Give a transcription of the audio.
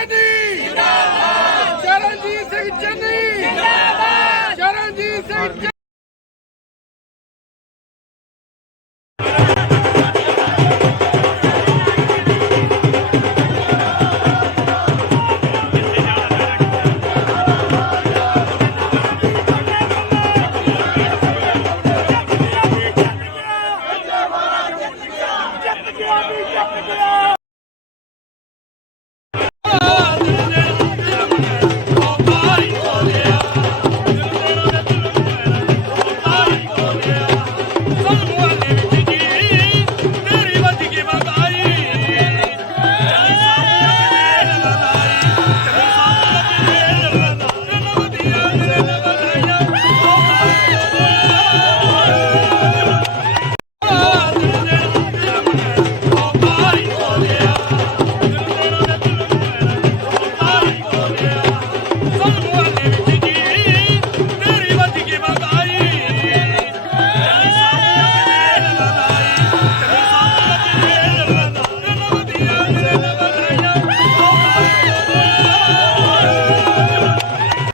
ਚੰਨੀ! ਜਿੰਦਾਬਾਦ! ਚਰਨਜੀਤ ਸਿੰਘ ਚੰਨੀ! ਜਿੰਦਾਬਾਦ! ਚਰਨਜੀਤ ਸਿੰਘ